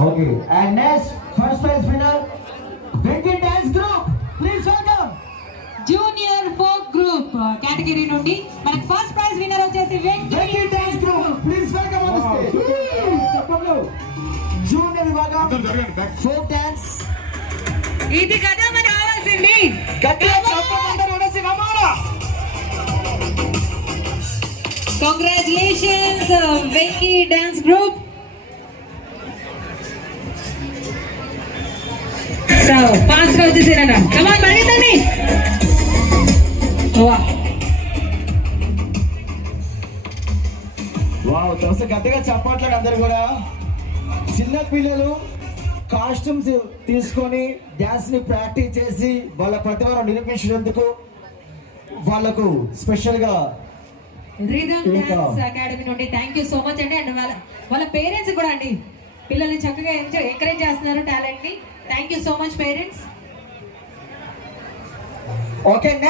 Okay, and next first prize winner, Venki Dance Group. Please welcome. Junior folk group category నుండి మనకి first prize winner వచ్చేసి Venki Dance Group. Please welcome on the stage. చెప్పండి. Junior విభాగం folk dance. ఇది కదా మనకు కావాల్సింది. గట్టిగా చెప్పమంటారు అనేసి Ramana. Congratulations Venky dance group. So fast గా వచ్చేసారన్న. కమ్ ఆన్ పరిగెత్తండి. వావ్, తోస గట్టిగా చెప్పట్లేదు అందరు కూడా. చిన్న పిల్లలు కాస్ట్యూమ్స్ తీసుకొని డాన్స్ ని ప్రాక్టీస్ చేసి వాళ్ళ ప్రతిభను నిరూపించినందుకు వాళ్ళకు స్పెషల్ గా రిథమ్ డాన్స్ అకాడమీ నుండి థ్యాంక్ యూ సో మచ్ అండి. అండ్ వాళ్ళ పేరెంట్స్ కూడా అండి పిల్లల్ని చక్కగా ఎంకరేజ్ చేస్తున్నారు టాలెంట్ ని. Thank you so much parents. Okay next